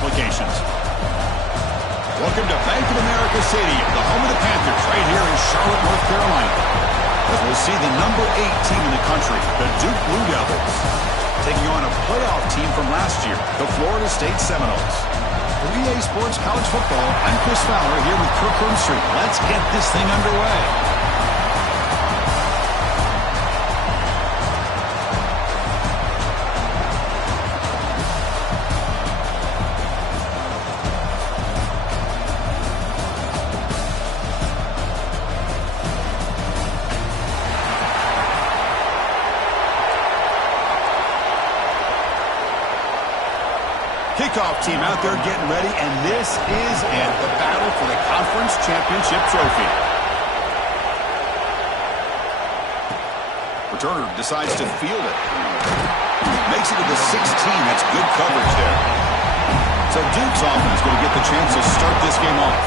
implications. Welcome to Bank of America Stadium, the home of the Panthers, right here in Charlotte, North Carolina. As we'll see the number 8 team in the country, the Duke Blue Devils, taking on a playoff team from last year, the Florida State Seminoles. For EA Sports College Football, I'm Chris Fowler here with Kirk Street. Let's get this thing underway. Kickoff team out there getting ready, and this is it, the battle for the conference championship trophy. Returner decides to field it. Makes it to the 16. That's good coverage there. So Duke's offense is going to get the chance to start this game off.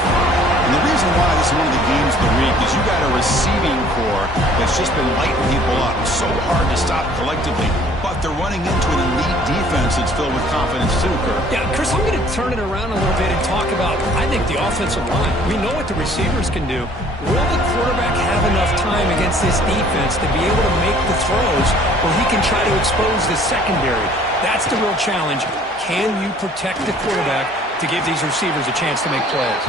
And the reason why this is one of the games of the week is you got a receiving core that's just been lighting people up. So hard to stop collectively. But they're running into an elite defense that's filled with confidence too, Kirk. Yeah, Chris, I'm going to turn it around a little bit and talk about, I think, the offensive line. We know what the receivers can do. Will the quarterback have enough time against this defense to be able to make the throws where he can try to expose the secondary? That's the real challenge. Can you protect the quarterback to give these receivers a chance to make plays?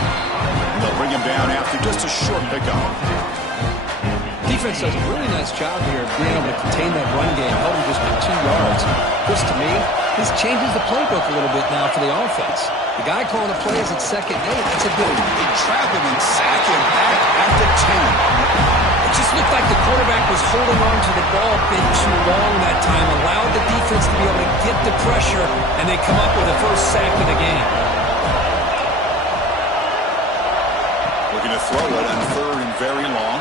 They'll bring him down after just a short pickup. Defense does a really nice job here of being able to contain that run game, held him just for 2 yards. Chris, to me, this changes the playbook a little bit now for the offense. The guy calling the plays at 2nd and 8, that's a good one. They trap him and sack him back at the 10. It just looked like the quarterback was holding on to the ball a bit too long that time, allowed the defense to be able to get the pressure, and they come up with the first sack of the game. Looking to throw it on 3rd and very long.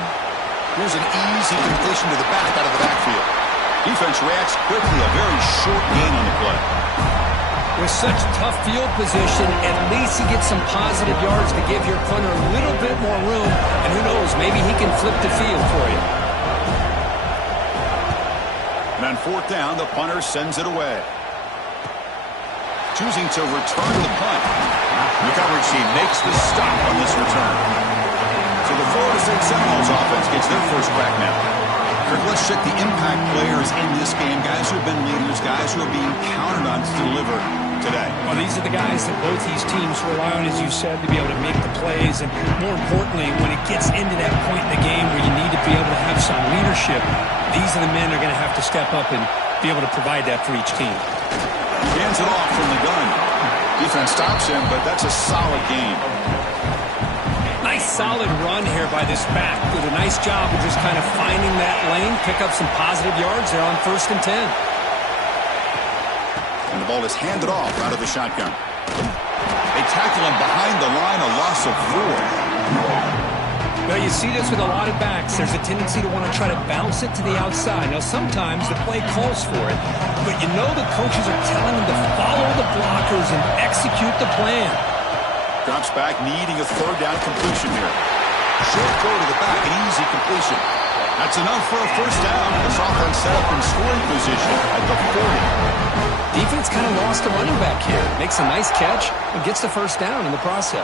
Here's an easy completion to the back out of the backfield. Defense reacts quickly, a very short gain on the play. With such tough field position, at least he gets some positive yards to give your punter a little bit more room, and who knows, maybe he can flip the field for you. And on 4th down, the punter sends it away. Choosing to return the punt. The coverage team makes the stop on this return. So the Florida State Seminoles offense gets their first crack now. Kirk, let's check the impact players in this game. Guys who have been leaders, guys who are being counted on to deliver today. Well, these are the guys that both these teams rely on, as you said, to be able to make the plays. And more importantly, when it gets into that point in the game where you need to be able to have some leadership, these are the men that are going to have to step up and be able to provide that for each team. Hands it off from the gun. Defense stops him, but that's a solid game. Nice solid run here by this back. Did a nice job of just kind of finding that lane, pick up some positive yards there on 1st and 10. And the ball is handed off out of the shotgun. They tackle him behind the line, a loss of 4. Well, you see this with a lot of backs. There's a tendency to want to try to bounce it to the outside. Now, sometimes the play calls for it, but you know the coaches are telling them to follow the blockers and execute the plan. Drops back, needing a 3rd down completion here. Short throw to the back, an easy completion. That's enough for a 1st down. This offense set up in scoring position at the 40. Defense kind of lost the running back here. Makes a nice catch and gets the 1st down in the process.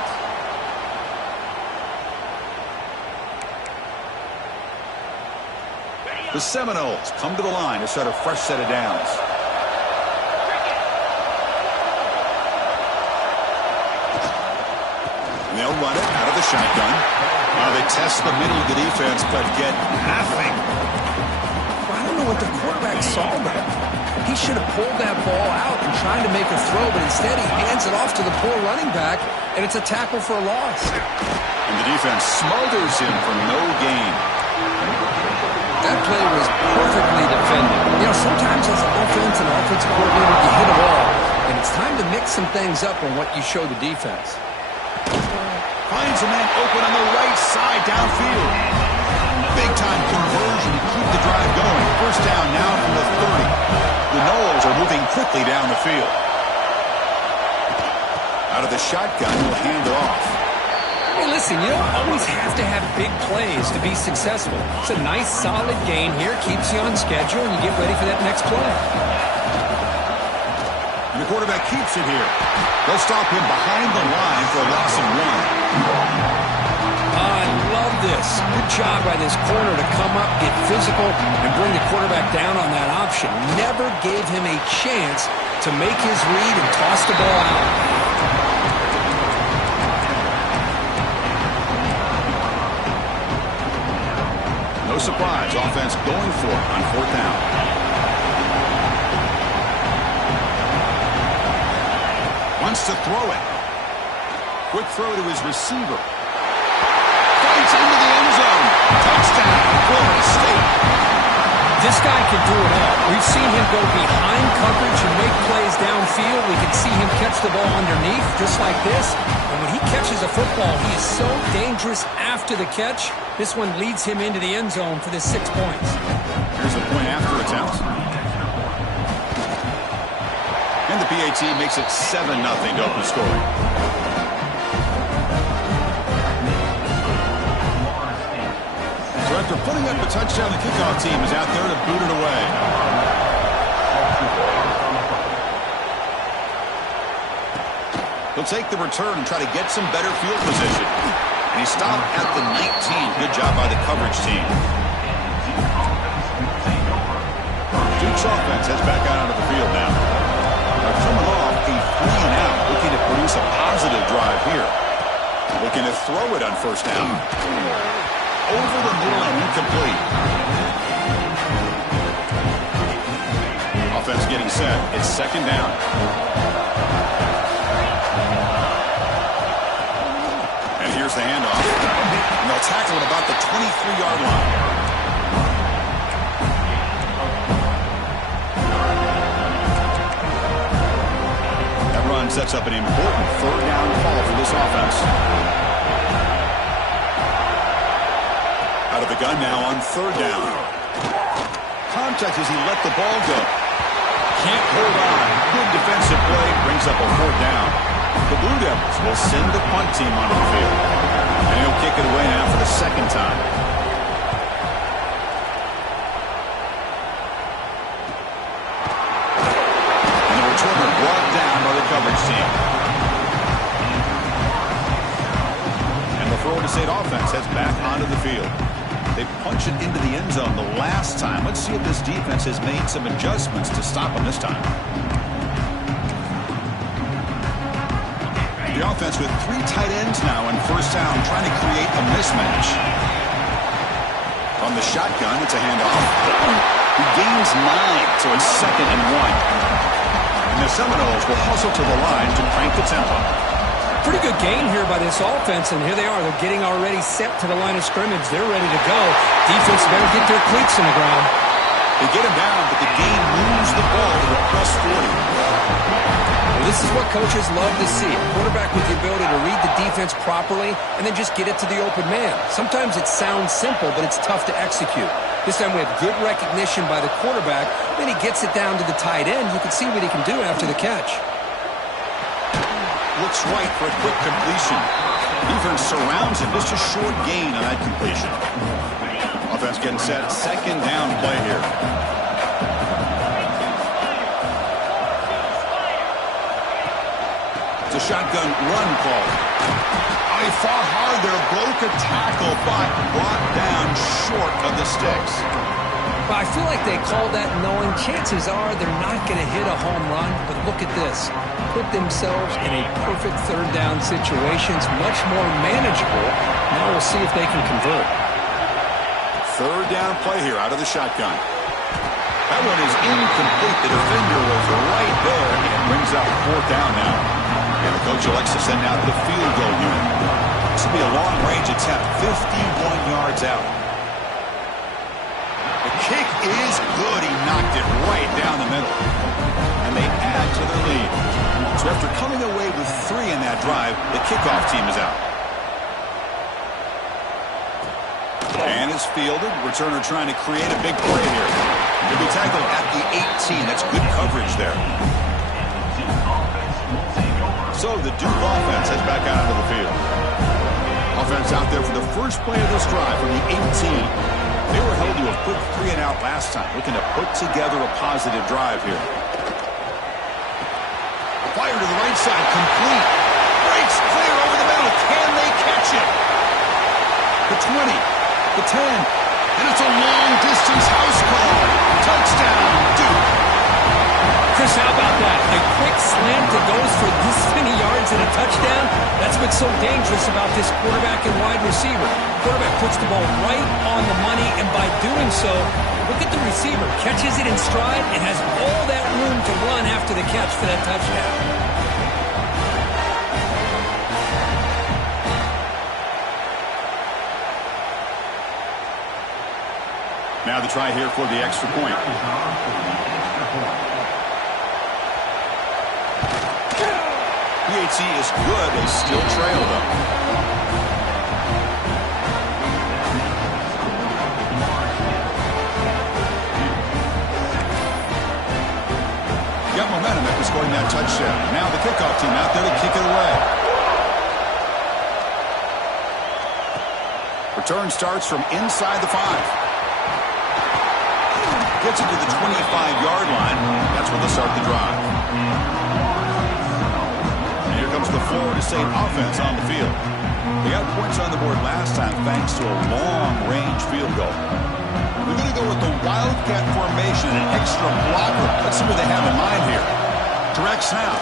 The Seminoles come to the line to start a fresh set of downs. They'll run it out of the shotgun. They test the middle of the defense, but get nothing. I don't know what the quarterback saw there. He should have pulled that ball out and tried to make a throw, but instead he hands it off to the poor running back, and it's a tackle for a loss. And the defense smothers him for no gain. That play was perfectly defended. You know, sometimes as an offense and offensive coordinator, you hit a ball, and it's time to mix some things up on what you show the defense. Finds a man open on the right side downfield. Big-time conversion to keep the drive going. 1st down now from the 30. The Noles are moving quickly down the field. Out of the shotgun, he'll hand it off. Hey, listen, you don't always have to have big plays to be successful. It's a nice, solid gain here. Keeps you on schedule, and you get ready for that next play. The quarterback keeps it here. They'll stop him behind the line for a loss of 1. I love this. Good job by this corner to come up, get physical, and bring the quarterback down on that option. Never gave him a chance to make his read and toss the ball out. No surprise, offense going for it on 4th down. Wants to throw it. Quick throw to his receiver. Fights into the end zone. Touchdown, Florida State. This guy can do it all. We've seen him go behind coverage and make plays downfield. We can see him catch the ball underneath, just like this. And when he catches a football, he is so dangerous after the catch. This one leads him into the end zone for the 6 points. Here's the point after attempt. And the PAT makes it 7-0 to open scoring. So after putting up a touchdown, the kickoff team is out there to boot it away. He'll take the return and try to get some better field position. And he stopped at the 19. Good job by the coverage team. Duke's offense heads back out onto the field now. They're coming off a 3-and-out, looking to produce a positive drive here. Looking to throw it on 1st down. Over the middle and incomplete. Offense getting set. It's 2nd down. And here's the handoff. And they'll tackle it about the 23-yard line. That run sets up an important 3rd down call for this offense. Out of the gun now on 3rd down. Contact as he let the ball go. Can't hold on. Good defensive play. Brings up a 4th down. The Blue Devils will send the punt team onto the field. And he'll kick it away now for the 2nd time. And the returner brought down by the coverage team. And the Florida State offense heads back onto the field. They punch it into the end zone the last time. Let's see if this defense has made some adjustments to stop them this time. The offense with 3 tight ends now in 1st down, trying to create a mismatch. From the shotgun, it's a handoff. He gains 9, so it's 2nd and 1. And the Seminoles will hustle to the line to crank the tempo. Pretty good gain here by this offense, and here they are. They're getting already set to the line of scrimmage. They're ready to go. Defense better get their cleats in the ground. They get him down, but the gain moves the ball to the plus 40. Well, this is what coaches love to see. A quarterback with the ability to read the defense properly and then just get it to the open man. Sometimes it sounds simple, but it's tough to execute. This time we have good recognition by the quarterback. Then he gets it down to the tight end. You can see what he can do after the catch. Looks right for a quick completion. Defense surrounds him. Just a short gain on that completion. Offense getting set. 2nd down play here. It's a shotgun run call. Oh, he fought hard there. Broke a tackle, but brought down short of the sticks. Well, I feel like they called that knowing chances are they're not going to hit a home run. But look at this. Put themselves in a perfect 3rd down situation. It's much more manageable. Now we'll see if they can convert. 3rd down play here out of the shotgun. That one is incomplete. The defender was right there and brings up 4th down now. And the coach elects to send out the field goal unit. This will be a long-range attempt, 51 yards out. The kick is good. He knocked it right down the middle. And they add to their lead. So after coming away with 3 in that drive, the kickoff team is out. And it's fielded. Returner trying to create a big play here. He'll be tackled at the 18. That's good coverage there. So the Duke offense heads back out onto the field. Offense out there for the first play of this drive from the 18. They were held to a quick 3-and-out last time, looking to put together a positive drive here. right side, complete. Breaks clear over the middle. Can they catch it? The 20, the 10, and it's a long-distance house call. Touchdown, Duke. Chris, how about that? A quick slant that goes for this many yards and a touchdown. That's what's so dangerous about this quarterback and wide receiver. Quarterback puts the ball right on the money, and by doing so, look at the receiver. Catches it in stride and has all that room to run after the catch for that touchdown. Now the try here for the extra point. PHC is good. They still trail, though. Got momentum after scoring that touchdown. Now the kickoff team out there to kick it away. Return starts from inside the 5. Gets it to the 25-yard line. That's where they'll start the drive. And here comes the Florida State offense on the field. They got points on the board last time thanks to a long-range field goal. We're going to go with the Wildcat formation, an extra blocker. Let's see what they have in mind here. Direct snap.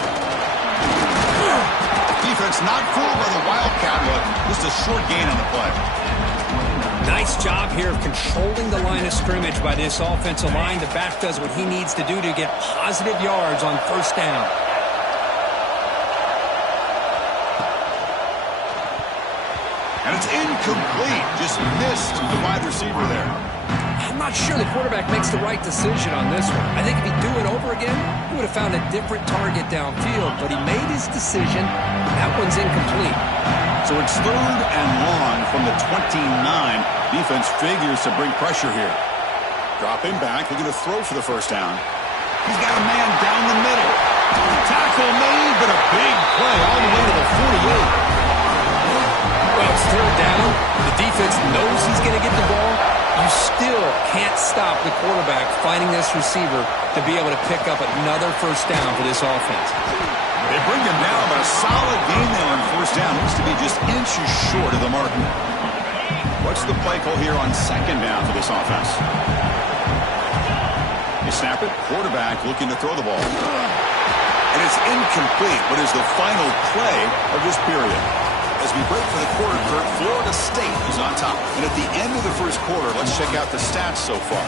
Defense not fooled by the Wildcat look. Just a short gain on the play. Nice job here of controlling the line of scrimmage by this offensive line. The back does what he needs to do to get positive yards on first down. And it's incomplete. Just missed the wide receiver there. I'm not sure the quarterback makes the right decision on this one. I think if he'd do it over again, he would have found a different target downfield, but he made his decision. That one's incomplete. So it's 3rd and long from the 29. Defense figures to bring pressure here. Dropping back, looking to throw for the first down. He's got a man down the middle. Tackle made, but a big play all the way to the 48. Well, it's 3rd down. The defense knows he's going to get the ball. You still can't stop the quarterback finding this receiver to be able to pick up another first down for this offense. They bring him down, but a solid gain there on first down. Looks to be just inches short of the mark. What's the play call here on 2nd down for this offense? They snap it. Quarterback looking to throw the ball. And it's incomplete, but is the final play of this period. As we break for the quarter, Kurt, Florida State is on top. And at the end of the first quarter, let's check out the stats so far.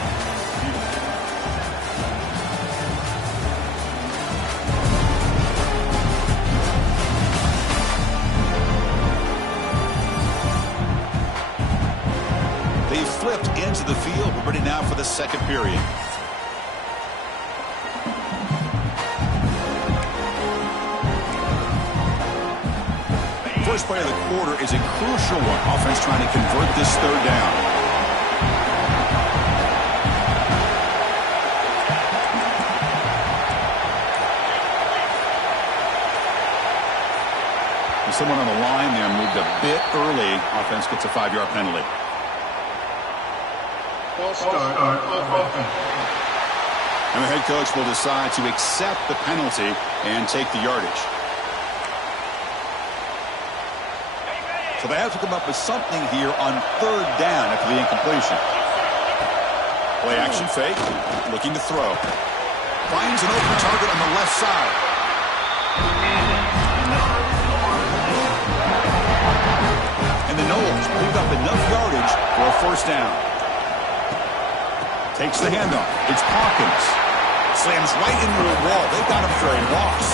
They flipped into the field. We're ready now for the second period. First play of the quarter is a crucial one. Offense trying to convert this 3rd down. And someone on the line there moved a bit early. Offense gets a 5-yard penalty. And the head coach will decide to accept the penalty and take the yardage. So they have to come up with something here on 3rd down after the incompletion. Play action fake, looking to throw. Finds an open target on the left side. And the Noles pick up enough yardage for a first down. Takes the handoff. It's Hawkins. Slams right into a wall. They've got him for a loss.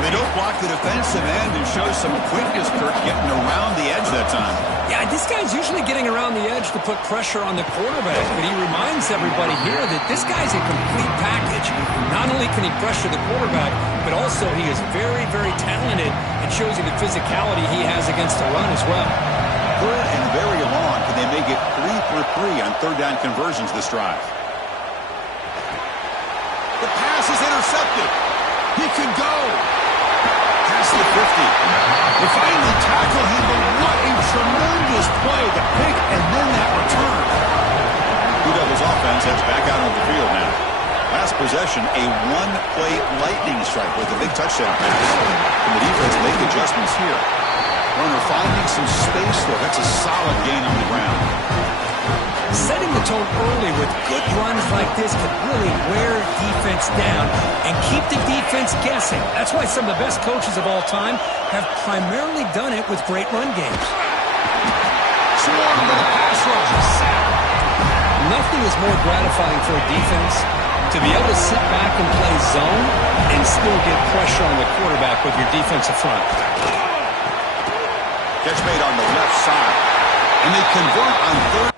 They don't block the defensive end and show some quickness, Kirk, getting around the edge that time. Yeah, this guy's usually getting around the edge to put pressure on the quarterback, but he reminds everybody here that this guy's a complete package. Not only can he pressure the quarterback, but also he is very, very talented and shows you the physicality he has against the run as well. Good and very long. Can they make it 3 for 3 on 3rd down conversions this drive? The pass is intercepted. He could go. Past the 50. They finally tackle him, but what a tremendous play. The pick and then that return. Blue Devils offense heads back out on the field now. Last possession, a one-play lightning strike with a big touchdown pass. And the defense make adjustments here. Runner finding some space, though. That's a solid gain on the ground. Setting the tone early with good runs like this can really wear defense down and keep the defense guessing. That's why some of the best coaches of all time have primarily done it with great run games. Swarmed with a pass rush. Sack. Nothing is more gratifying for a defense to be able to sit back and play zone and still get pressure on the quarterback with your defensive front. Catch made on the left side. And they convert on third.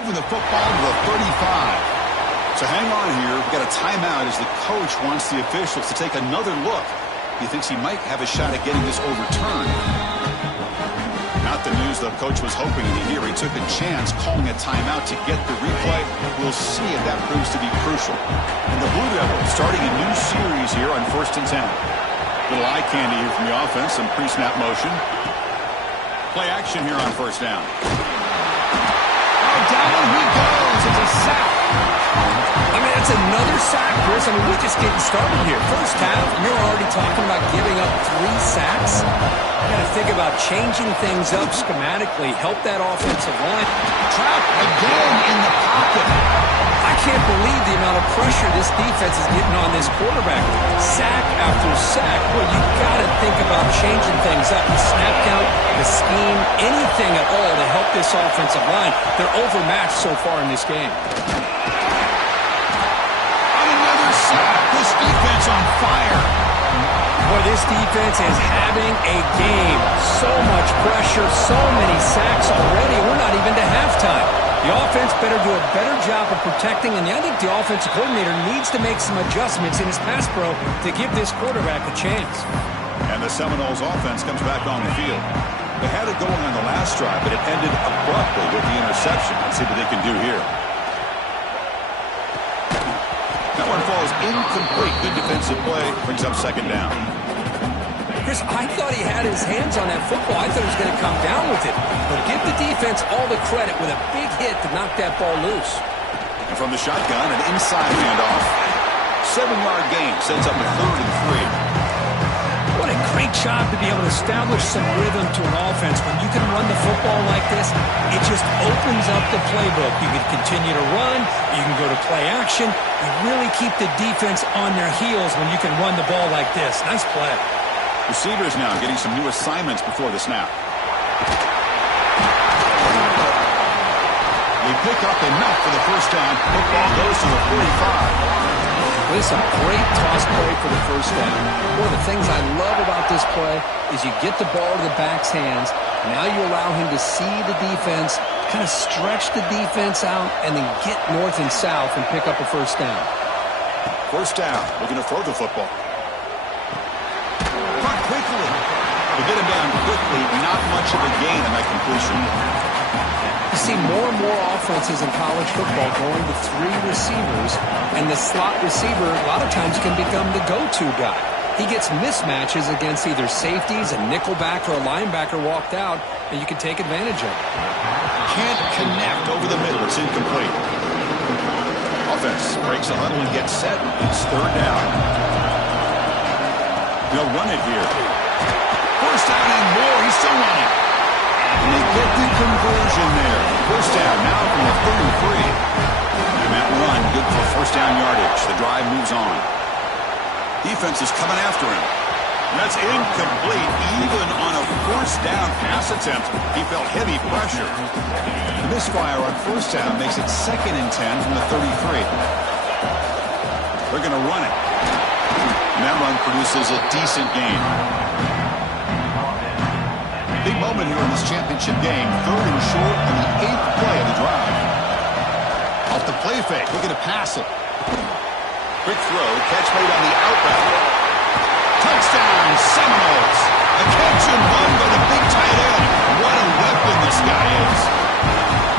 Moving the football to the 35. So hang on here. We've got a timeout as the coach wants the officials to take another look. He thinks he might have a shot at getting this overturned. Not the news the coach was hoping to hear. He took a chance calling a timeout to get the replay. We'll see if that proves to be crucial. And the Blue Devils starting a new series here on 1st and 10. Little eye candy here from the offense. Some pre-snap motion. Play action here on 1st down. Oh, down he goes. It's a sack. I mean, that's another sack, Chris. I mean, we're just getting started here. First half, and you're already talking about giving up 3 sacks. You got to think about changing things up schematically, help that offensive line. Trapped again in the pocket. I can't believe the amount of pressure this defense is getting on this quarterback. Sack after sack. Well, you got to think about changing things up. The snap count, the scheme, anything at all to help this offensive line. They're overmatched so far in this game. This defense on fire. Boy, this defense is having a game. So much pressure, so many sacks already. We're not even to halftime. The offense better do a better job of protecting, and I think the offensive coordinator needs to make some adjustments in his pass pro to give this quarterback a chance. And the Seminoles offense comes back on the field. They had it going on the last drive, but it ended abruptly with the interception. Let's see what they can do here. That one falls incomplete. Good defensive play. Brings up 2nd down. Chris, I thought he had his hands on that football. I thought he was going to come down with it. But give the defense all the credit with a big hit to knock that ball loose. And from the shotgun, an inside handoff. 7-yard gain. Sets up a 3rd and 3. What a great job to be able to establish some rhythm to an offense. When you can run the football like this, it just opens up the playbook. You can continue to run. You can go to play action. You really keep the defense on their heels when you can run the ball like this. Nice play. Receivers now getting some new assignments before the snap. They pick up enough for the 1st down. Football goes to the 45. This is a great toss play for the 1st down. One of the things I love about this play is you get the ball to the back's hands. Now you allow him to see the defense, kind of stretch the defense out, and then get north and south and pick up a 1st down. 1st down. Looking to throw the football. Cut quickly. To get him down quickly, not much of a gain on that completion. You see more and more offenses in college football going to 3 receivers, and the slot receiver a lot of times can become the go-to guy. He gets mismatches against either safeties, a nickelback, or a linebacker walked out, and you can take advantage of it. Can't connect over the middle. It's incomplete. Offense breaks a huddle and gets set. It's 3rd down. They'll run it here. 1st down and more. He's still running. And they get the conversion there. 1st down now from the 33. And that run good for 1st down yardage. The drive moves on. Defense is coming after him. And that's incomplete. Even on a 1st down pass attempt, he felt heavy pressure. The misfire on 1st down makes it 2nd and 10 from the 33. They're going to run it. And that run produces a decent gain. Big moment here in this championship game. 3rd and short on the 8th play of the drive. Off the play fake, looking to pass it. Quick throw, catch made on the outroute. Touchdown, Seminoles. A catch and run by the big tight end. What a weapon this guy is.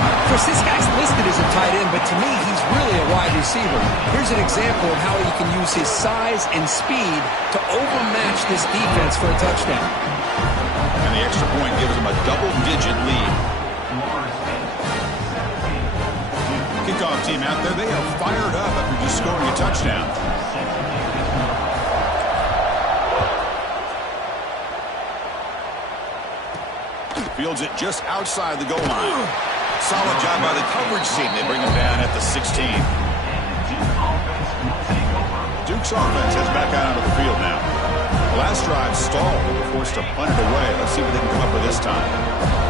Of course, this guy's listed as a tight end, but to me, he's really a wide receiver. Here's an example of how he can use his size and speed to overmatch this defense for a touchdown. And the extra point gives them a double-digit lead. Kickoff team out there, they are fired up after just scoring a touchdown. Fields it just outside the goal line. Solid job by the coverage team. They bring him down at the 16. Duke's offense heads back out onto the field now. The last drive stalled. They were forced to punt it away. Let's see what they can come up with this time.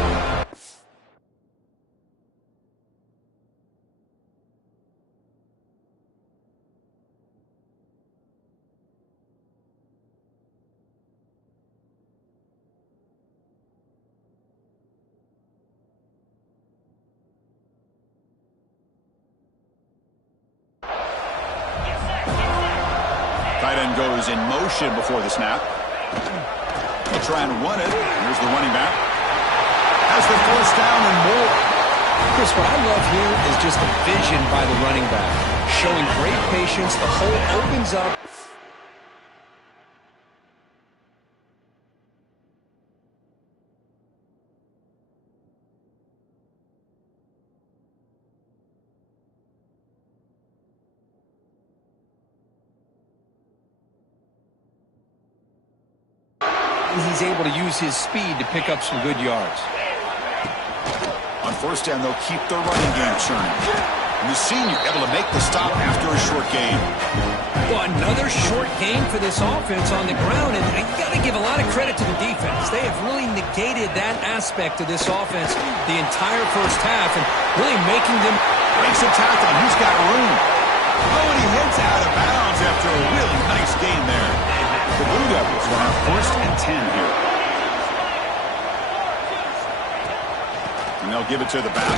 Tight end goes in motion before the snap. They'll try and run it. Here's the running back. Has the first down and more. Chris, what I love here is just the vision by the running back. Showing great patience. The hole opens up. He's able to use his speed to pick up some good yards. On first down, they'll keep their running game churning. And the senior able to make the stop after a short gain. Well, another short gain for this offense on the ground, and you got to give a lot of credit to the defense. They have really negated that aspect of this offense the entire first half, and really making them breaks a tackle. Who's got room? Oh, and he heads out of bounds after a really nice gain there. The Blue Devils will have first and 10 here. And they'll give it to the back.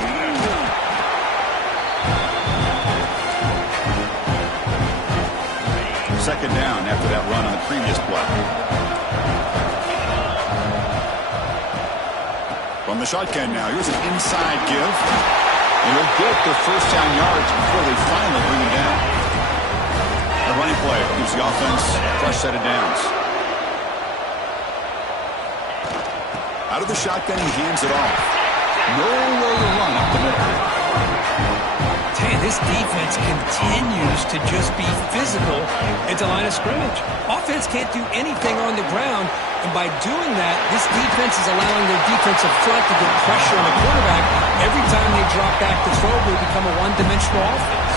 Second down after that run on the previous play. From the shotgun now, here's an inside give. And he'll get the first down yards before they finally bring him down. The running play gives the offense a fresh set of downs. Out of the shotgun, he hands it off. Nowhere to run up the middle. Man, this defense continues to just be physical at the line of scrimmage. Offense can't do anything on the ground, and by doing that, this defense is allowing their defensive front to get pressure on the quarterback. Every time they drop back to throw, they become a one-dimensional offense.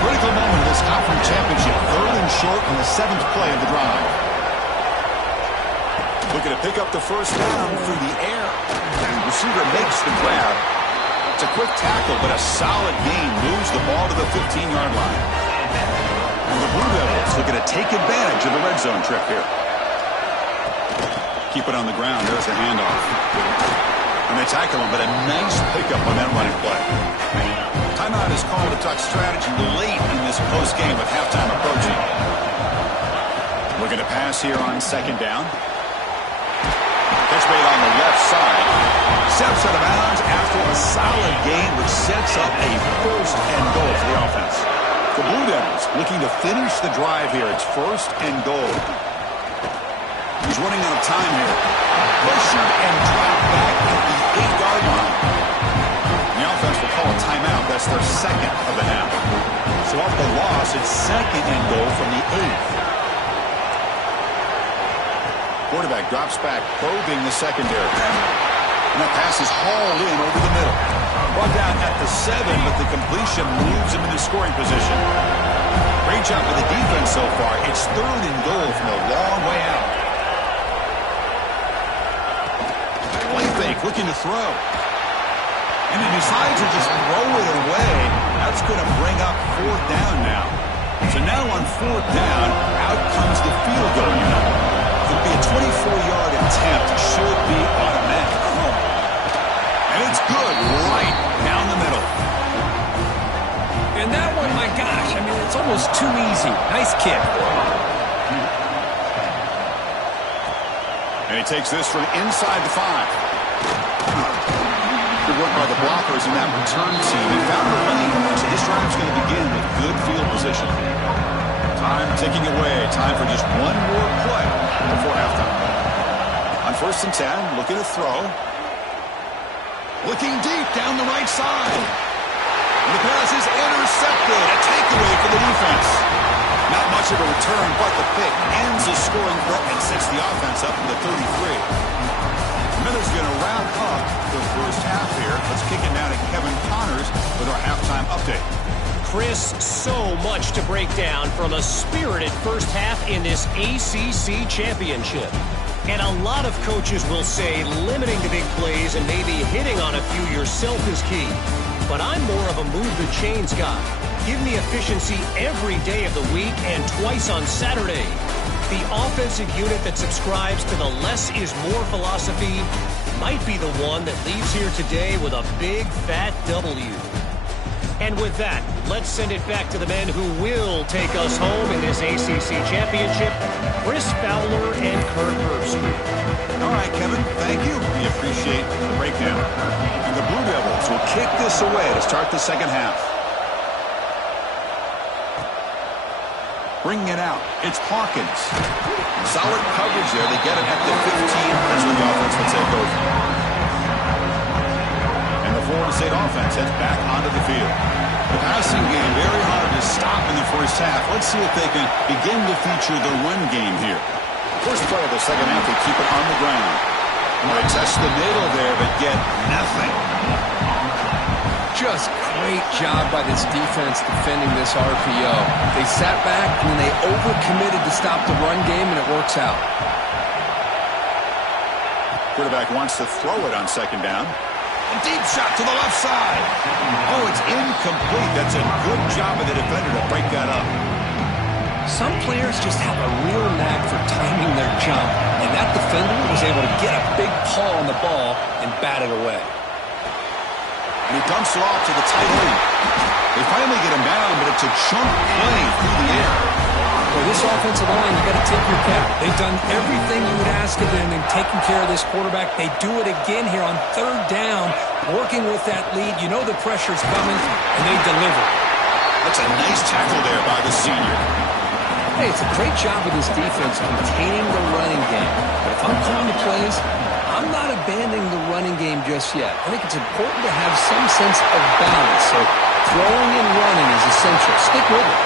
Critical moment of this conference championship. Third and short on the 7th play of the drive. Looking to pick up the first down through the air. The receiver makes the grab. It's a quick tackle, but a solid gain moves the ball to the 15-yard line. And the Blue Devils looking to take advantage of the red zone trip here. Keep it on the ground. There's the handoff. And they tackle him, but a nice pickup on that running play. Timeout is called to talk strategy late in this close game with halftime approaching. Looking to pass here on second down. Catch made on the left side. Steps out of bounds after a solid gain, which sets up a first and goal for the offense. The Blue Devils looking to finish the drive here. It's first and goal. He's running out of time here. Pressured and dropped back at the 8-yard line. The offense will call a timeout. That's their second of the half. So off the loss, it's second and goal from the 8th. Quarterback drops back, probing the secondary. And that pass is hauled in over the middle. Brought down at the 7, but the completion moves him into scoring position. Great job by the defense so far. It's third and goal from a long way out. Play fake, looking to throw. And he decides to just throw it away. That's going to bring up fourth down now. So now on fourth down, out comes the field goal unit. It'll be a 24-yard attempt. Should be automatic. And it's good right down the middle. And that one, my gosh, I mean, it's almost too easy. Nice kick. And he takes this from inside the 5. Good work by the blockers in that return team. He found the lane, so this drive's going to begin with good field position. Time ticking away. Time for just one more play before halftime. On 1st and 10, looking to throw. Looking deep down the right side. And the pass is intercepted. A takeaway for the defense. Not much of a return, but the pick ends the scoring threat and sets the offense up to the 33. Miller's going to wrap up the first half here. Let's kick it now to Kevin Connors with our halftime update. Chris, so much to break down from a spirited first half in this ACC championship. And a lot of coaches will say limiting the big plays and maybe hitting on a few yourself is key. But I'm more of a move the chains guy. Give me efficiency every day of the week and twice on Saturday. The offensive unit that subscribes to the less is more philosophy might be the one that leaves here today with a big fat W. And with that, let's send it back to the men who will take us home in this ACC championship, Chris Fowler and Kurt Herbstreit. All right, Kevin, thank you. We appreciate the breakdown. And the Blue Devils will kick this away to start the second half. Bringing it out, it's Hawkins. Solid coverage there. They get it at the 15. That's where the offense will take over. And the Florida State offense heads back onto the field. The passing game very hard to stop in the first half. Let's see if they can begin to feature the run game here. First play of the second half, they keep it on the ground. They test the middle there, but get nothing. Just great job by this defense defending this RPO. They sat back and they overcommitted to stop the run game, and it works out. Quarterback wants to throw it on second down. A deep shot to the left side. Oh, it's incomplete. That's a good job of the defender to break that up. Some players just have a real knack for timing their jump, and that defender was able to get a big paw on the ball and bat it away. And he dumps it off to the tight end. They finally get him down, but it's a chunk play through the air. Well, this offensive line, you got to tip your cap. They've done everything you would ask of them in taking care of this quarterback. They do it again here on third down, working with that lead. You know the pressure's coming, and they deliver. That's a nice tackle there by the senior. Hey, it's a great job of this defense containing the running game. But if I'm calling the plays, I'm not abandoning the running game just yet. I think it's important to have some sense of balance. So throwing and running is essential. Stick with it.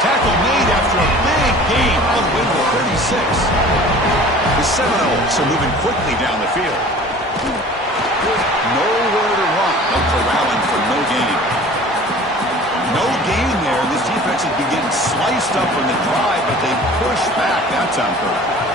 Tackle made after a big game. All the way to 36. The Seminoles are moving quickly down the field. Nowhere to run. No corralling for no gain. No gain there. This defense has been getting sliced up from the drive, but they push back that time.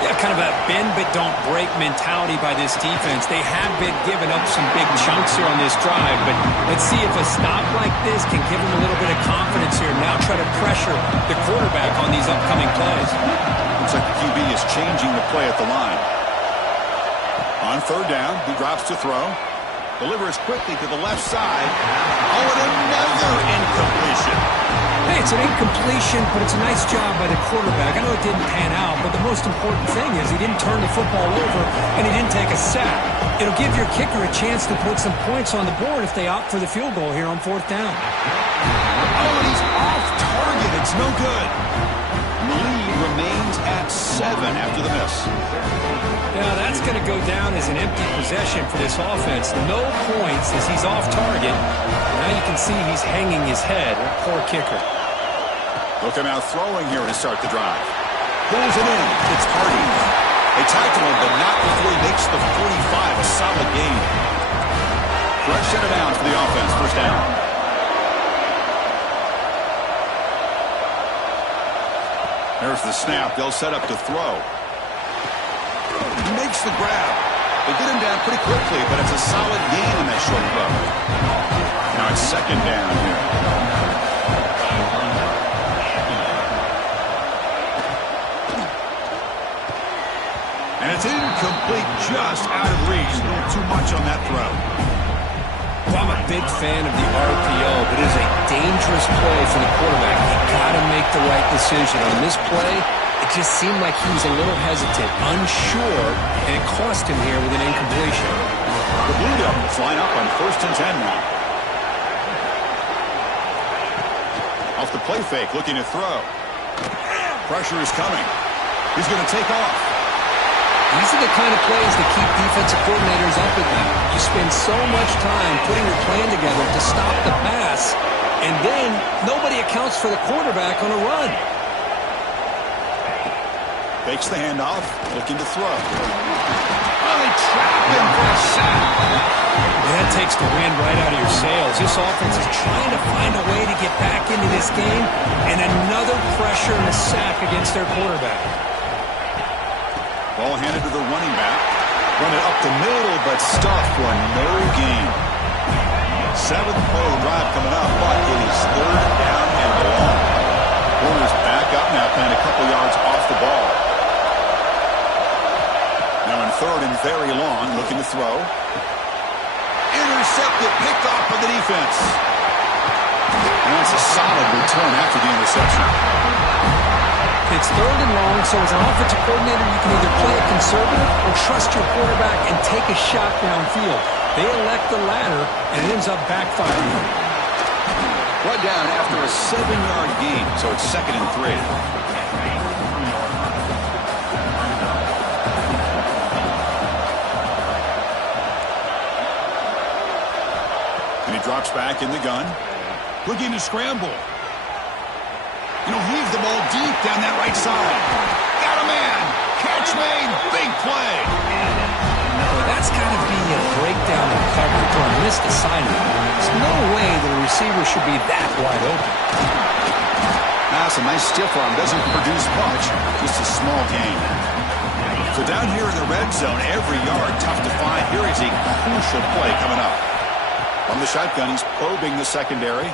Yeah, kind of a bend but don't break mentality by this defense. They have been giving up some big chunks here on this drive, but let's see if a stop like this can give them a little bit of confidence here. Now try to pressure the quarterback on these upcoming plays. Looks like the QB is changing the play at the line. On third down, he drops to throw. Delivers quickly to the left side. Oh, and another incompletion. Hey, it's an incompletion, but it's a nice job by the quarterback. I know it didn't pan out, but the most important thing is he didn't turn the football over and he didn't take a sack. It'll give your kicker a chance to put some points on the board if they opt for the field goal here on fourth down. Oh, and he's off target. It's no good. The lead remains at 7 after the miss. Now that's going to go down as an empty possession for this offense. No points as he's off target. Now you can see he's hanging his head. Poor kicker. Looking out throwing here to start the drive. Pulls it in. It's Hardy. They tackle him, but not before he makes the 45. A solid gain. Correct set of downs for the offense. First down. There's the snap. They'll set up to throw. He makes the grab. They get him down pretty quickly, but it's a solid gain on that short throw. Now it's second down here. And it's incomplete, just out of reach. A little too much on that throw. Well, I'm a big fan of the RPO, but it is a dangerous play for the quarterback. You got to make the right decision. On this play, it just seemed like he was a little hesitant, unsure, and it cost him here with an incompletion. The Blue Devils line up on 1st and 10 now. Off the play fake, looking to throw. Pressure is coming. He's going to take off. These are the kind of plays that keep defensive coordinators up at night. You spend so much time putting your plan together to stop the pass, and then nobody accounts for the quarterback on a run. Takes the handoff, looking to throw. Oh, they trap him for a sack. That takes the wind right out of your sails. This offense is trying to find a way to get back into this game, and another pressure and a sack against their quarterback. Ball handed to the running back. Run it up the middle, but stuffed for no gain. Seventh play of the drive coming up, but it is third down and long. Corner's back up now, playing a couple yards off the ball. Now in third and very long, looking to throw. Intercepted, picked off by the defense. And that's a solid return after the interception. It's third and long, so as an offensive coordinator, you can either play it conservative or trust your quarterback and take a shot downfield. They elect the latter, and it ends up backfiring. Brought down after a 7-yard gain, so it's 2nd and 3. And he drops back in the gun. Looking to scramble. Heave the ball deep down that right side. Got a man. Catch made. Big play. Well, that's got to be a breakdown in coverage or a missed assignment. There's no way that a receiver should be that wide open. That's a nice stiff arm. Doesn't produce much. Just a small gain. So down here in the red zone, every yard tough to find. Here is a crucial play coming up. From the shotgun, he's probing the secondary.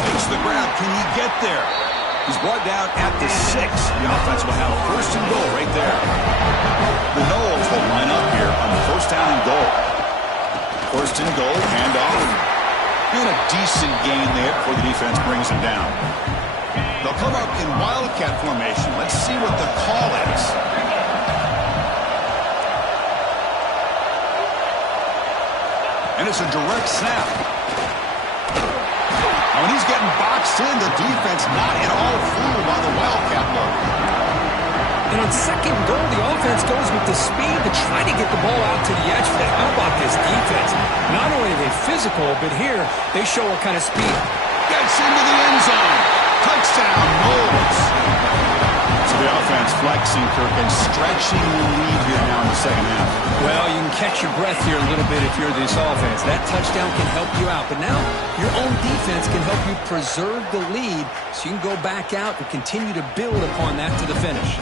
Takes the grab. Can he get there? He's brought down at the 6. The offense will have 1st and goal right there. The Knowles will line up here on 1st down and goal. 1st and goal, handoff. And a decent gain there before the defense brings him down. They'll come up in wildcat formation. Let's see what the call is. And it's a direct snap. When he's getting boxed in, the defense not at all fooled by the wildcat look. And on 2nd and goal, the offense goes with the speed to try to get the ball out to the edge. But how about this defense? Not only are they physical, but here they show what kind of speed. Gets into the end zone. Touchdown, Knowles. So the offense flexing, Kirk, and stretching the lead here now in the 2nd half. Well, you can catch your breath here a little bit if you're this offense. That touchdown can help you out. But now your own defense can help you preserve the lead so you can go back out and continue to build upon that to the finish.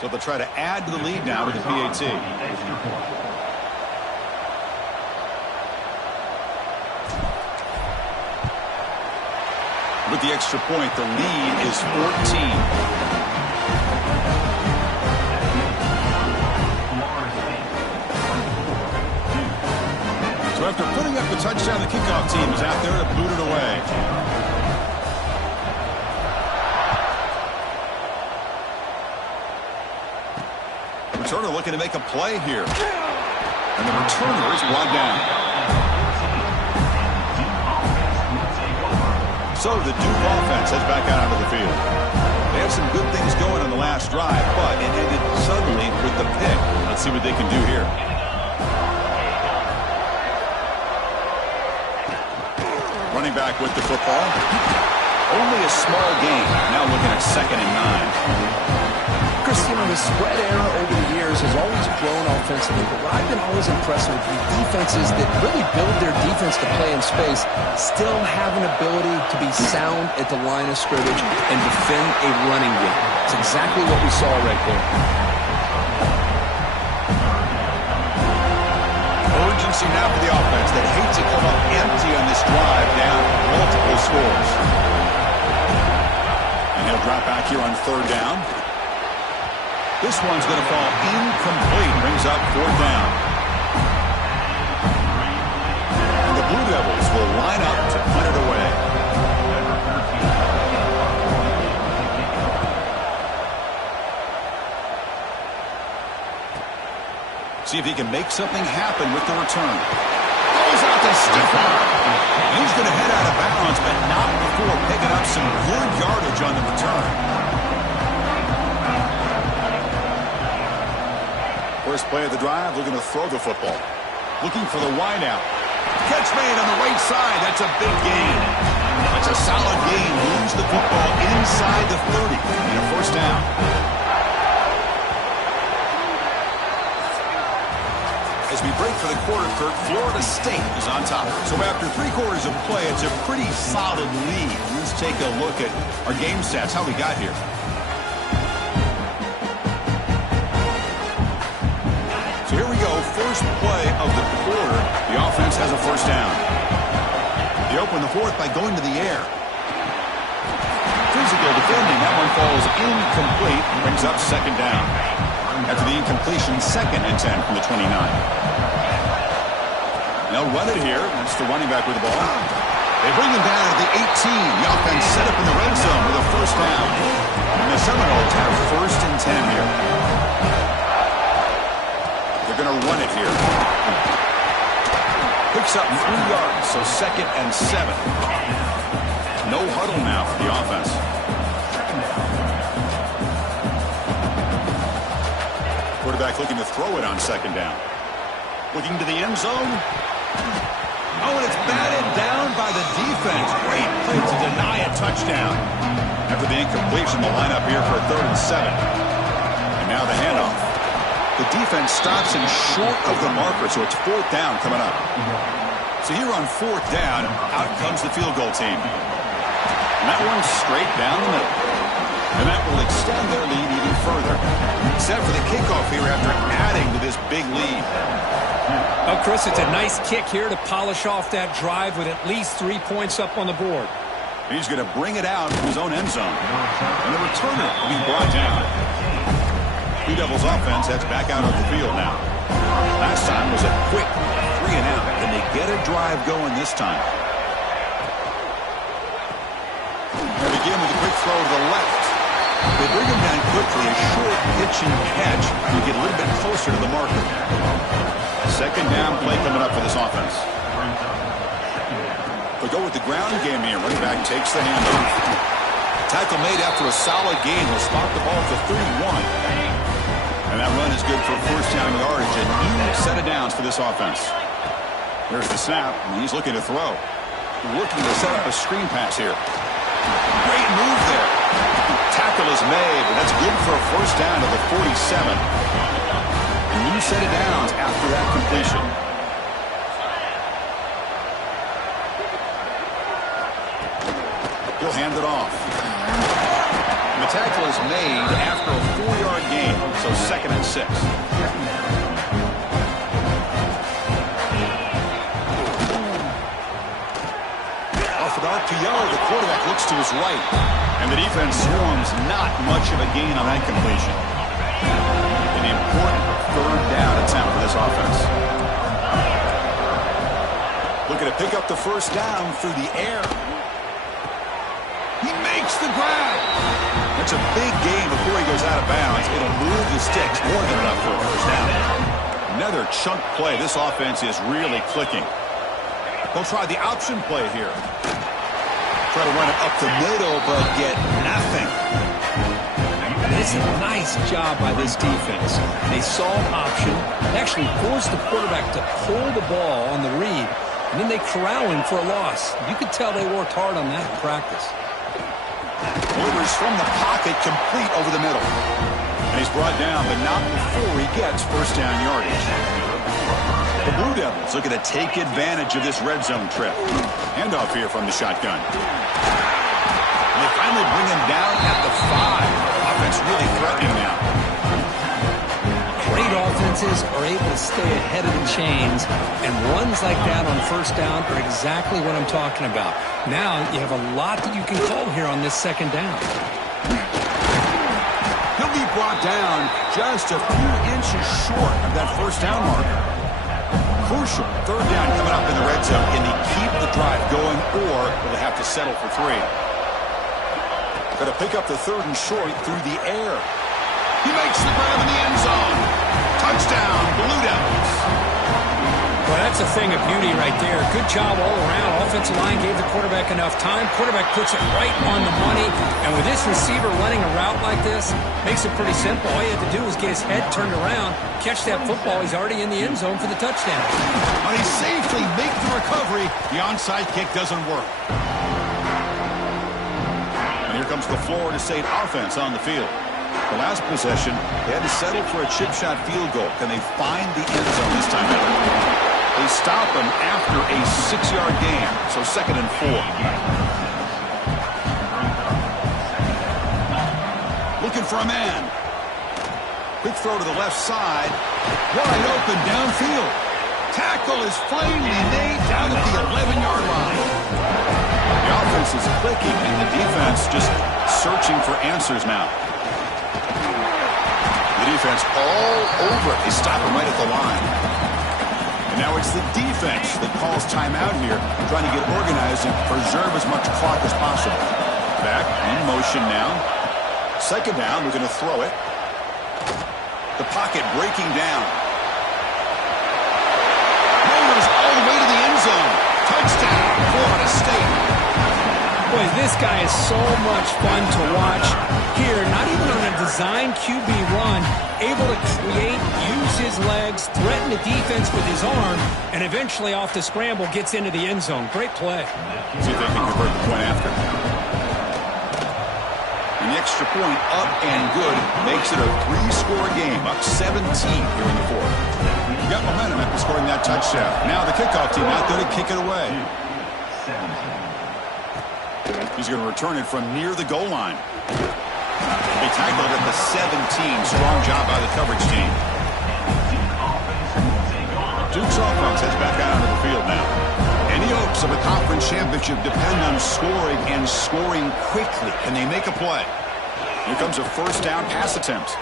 So they'll try to add to the lead now with the PAT. With the extra point, the lead is 14. So after putting up the touchdown, the kickoff team is out there to boot it away. Returner looking to make a play here. And the returner is brought down. So the Duke offense heads back out onto the field. They have some good things going on the last drive, but it ended suddenly with the pick. Let's see what they can do here. Running back with the football. Only a small gain. Now looking at 2nd and 9. Chris, the spread era over the years has always grown offensively, but what I've been always impressed with the defenses that really build their defense to play in space still have an ability to be sound at the line of scrimmage and defend a running game. It's exactly what we saw right there. Urgency now for the offense that hates to come up empty on this drive, down multiple scores. And he'll drop back here on 3rd down. This one's going to fall incomplete. Brings up 4th down. And the Blue Devils will line up to punt it away. See if he can make something happen with the return. Goes out to Stefan. He's going to head out of bounds, but not before picking up some good yardage on the return. First play of the drive, looking to throw the football. Looking for the wideout. Catch made on the right side. That's a big gain. That's a solid gain. Moves the football inside the 30 and a first down. As we break for the quarter, Kirk, Florida State is on top. So after 3 quarters of play, it's a pretty solid lead. Let's take a look at our game stats, how we got here. So here we go, first play of the quarter. The offense has a first down. They open the fourth by going to the air. Physical defending, that one falls incomplete, brings up second down. After the incompletion, 2nd and 10 from the 29. They'll run it here. That's the running back with the ball. They bring him down at the 18. The offense set up in the red zone with a first down. And the Seminoles have 1st and 10 here. They're going to run it here. Picks up 3 yards, so 2nd and 7. No huddle now for the offense. Quarterback looking to throw it on 2nd down. Looking to the end zone. Oh, and it's batted down by the defense. Great play to deny a touchdown. After the incompletion, the lineup here for a 3rd and 7. And now the handoff. The defense stops him short of the marker, so it's 4th down coming up. So here on 4th down, out comes the field goal team. And that one's straight down the middle. And that will extend their lead even further. Set for the kickoff here after adding to this big lead. Oh, Chris, it's a nice kick here to polish off that drive with at least 3 points up on the board. He's going to bring it out to his own end zone. And the returner will be brought down. Blue Devils offense heads back out on the field now. Last time was a quick 3 and out. Can they get a drive going this time? They begin with a quick throw to the left. They bring him down quickly, a short pitch and catch to get a little bit closer to the marker. 2nd down play coming up for this offense. They go with the ground game here. Running back takes the handoff. Tackle made after a solid gain. Will spot the ball at the 31. And that run is good for 1st down yardage. A new set of downs for this offense. There's the snap, and he's looking to throw. Looking to set up a screen pass here. Great move there. Tackle is made, but that's good for a 1st down to the 47. A new set of downs after that completion. He'll hand it off. And the tackle is made after a 4-yard gain, so 2nd and 6. Off an RPO, the quarterback looks to his right. And the defense swarms, not much of a gain on that completion. An important 3rd down attempt for this offense. Looking to pick up the 1st down through the air. He makes the grab. That's a big gain before he goes out of bounds. It'll move the sticks more than enough for a 1st down. Another chunk play. This offense is really clicking. They'll try the option play here. Try to run it up the middle, but get nothing. It's a nice job by this defense. They saw an option, actually forced the quarterback to pull the ball on the read, and then they corral him for a loss. You could tell they worked hard on that in practice. Delivers from the pocket, complete over the middle. And he's brought down, but not before he gets 1st down yardage. The Blue Devils looking to take advantage of this red zone trip. Handoff here from the shotgun. And they finally bring him down at the 5. Offense really threatening now. Great offenses are able to stay ahead of the chains, and runs like that on 1st down are exactly what I'm talking about. Now you have a lot that you can call here on this 2nd down. He'll be brought down just a few inches short of that 1st down marker. Crucial 3rd down coming up in the red zone. Can they keep the drive going, or will they have to settle for 3? Got to pick up the 3rd and short through the air. He makes the grab in the end zone. Touchdown, Blue Devils. Well, that's a thing of beauty right there. Good job all around. Offensive line gave the quarterback enough time. Quarterback puts it right on the money. And with this receiver running a route like this, makes it pretty simple. All you have to do is get his head turned around, catch that football. He's already in the end zone for the touchdown. But he safely makes the recovery. The onside kick doesn't work. And here comes the Florida State offense on the field. The last possession, they had to settle for a chip shot field goal. Can they find the end zone this time out? They stop him after a 6-yard gain, so 2nd and 4. Looking for a man. Quick throw to the left side. Wide open downfield. Tackle is finally made down at the 11-yard line. The offense is clicking, and the defense just searching for answers now. The defense all over it. They stop him right at the line. Now it's the defense that calls timeout here, trying to get organized and preserve as much clock as possible. Back in motion now. 2nd down, we're going to throw it. The pocket breaking down. Motors all the way to the end zone. Touchdown, Florida State. Boy, this guy is so much fun to watch. Here, not even on a design QB run, able to create, use his legs, threaten the defense with his arm, and eventually off the scramble gets into the end zone. Great play. See if they can convert the point after. An extra point up and good makes it a 3-score game, up 17 here in the 4th. You got momentum after scoring that touchdown. Now the kickoff team out there to kick it away. He's going to return it from near the goal line. They tackled at the 17. Strong job by the coverage team. Duke's offense heads back out onto the field now. Any hopes of a conference championship depend on scoring and scoring quickly. Can they make a play? Here comes a 1st down pass attempt.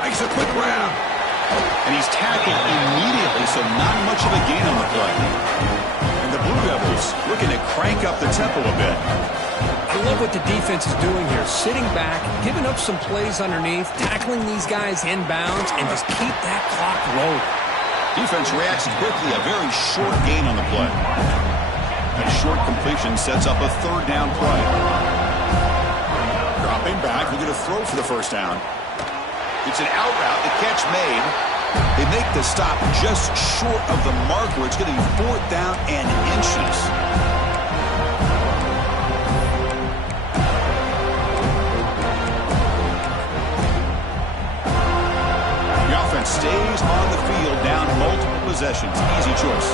Makes a quick grab. And he's tackled immediately, so not much of a gain on the play. And the Blue Devils looking to crank up the tempo a bit. I love what the defense is doing here. Sitting back, giving up some plays underneath, tackling these guys inbounds, and just keep that clock rolling. Defense reacts quickly. A very short gain on the play. That short completion sets up a 3rd down play. Dropping back, we're going to throw for the 1st down. It's an out route. The catch made. They make the stop just short of the marker. It's going to be 4th down and inches. Stays on the field, down multiple possessions. Easy choice.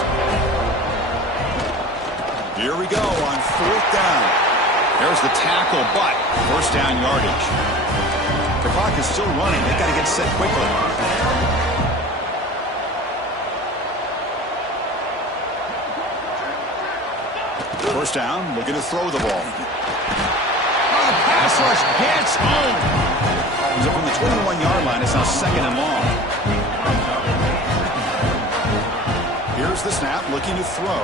Here we go on 4th down. There's the tackle, but 1st down yardage. The clock is still running. They've got to get set quickly. First down, looking to throw the ball. Oh, the pass rush gets home. He's up on the 21-yard line. It's now 2nd and long. Here's the snap, looking to throw.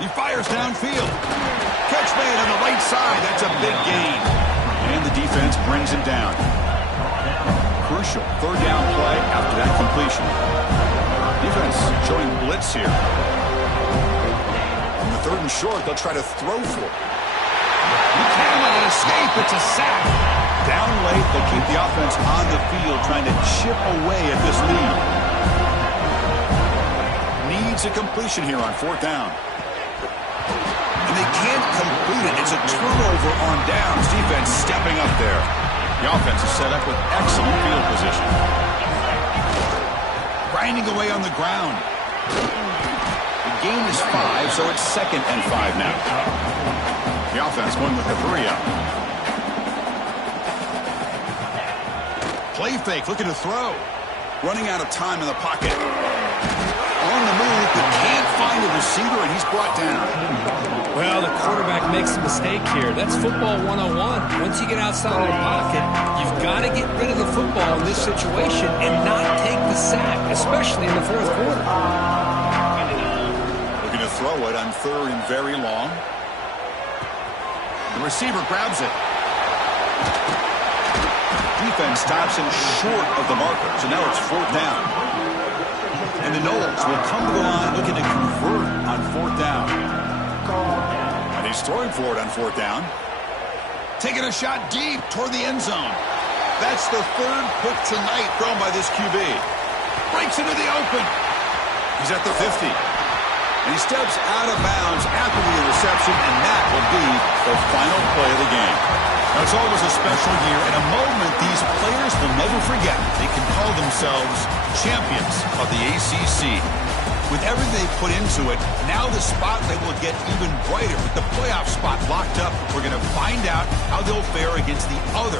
He fires downfield. Catch made on the right side. That's a big gain. And the defense brings him down. Crucial 3rd down play after that completion. Defense showing blitz here. On the 3rd and short, they'll try to throw for it. He can't let it escape. It's a sack. Down late, they'll keep the offense on the field, trying to chip away at this lead. Needs a completion here on 4th down. And they can't complete it. It's a turnover on downs. Defense stepping up there. The offense is set up with excellent field position. Grinding away on the ground. The gain is 5, so it's 2nd and 5 now. The offense going with the 3-out. Play fake, looking to throw. Running out of time in the pocket. On the move, but can't find a receiver, and he's brought down. Well, the quarterback makes a mistake here. That's football 101. Once you get outside of the pocket, you've got to get rid of the football in this situation and not take the sack, especially in the 4th quarter. Looking to throw it on 3rd and very long. The receiver grabs it. defense stops him short of the marker. So now it's 4th down. And the Noles will come to the line looking to convert on 4th down. And he's throwing for it on 4th down. Taking a shot deep toward the end zone. That's the 3rd pick tonight thrown by this QB. Breaks into the open. He's at the 50. And he steps out of bounds after the interception, and that will be the final play of the game. Now, it's always a special year and a moment these players will never forget. They can call themselves champions of the ACC. With everything they put into it, now the spotlight will get even brighter with the playoff spot locked up. We're going to find out how they'll fare against the other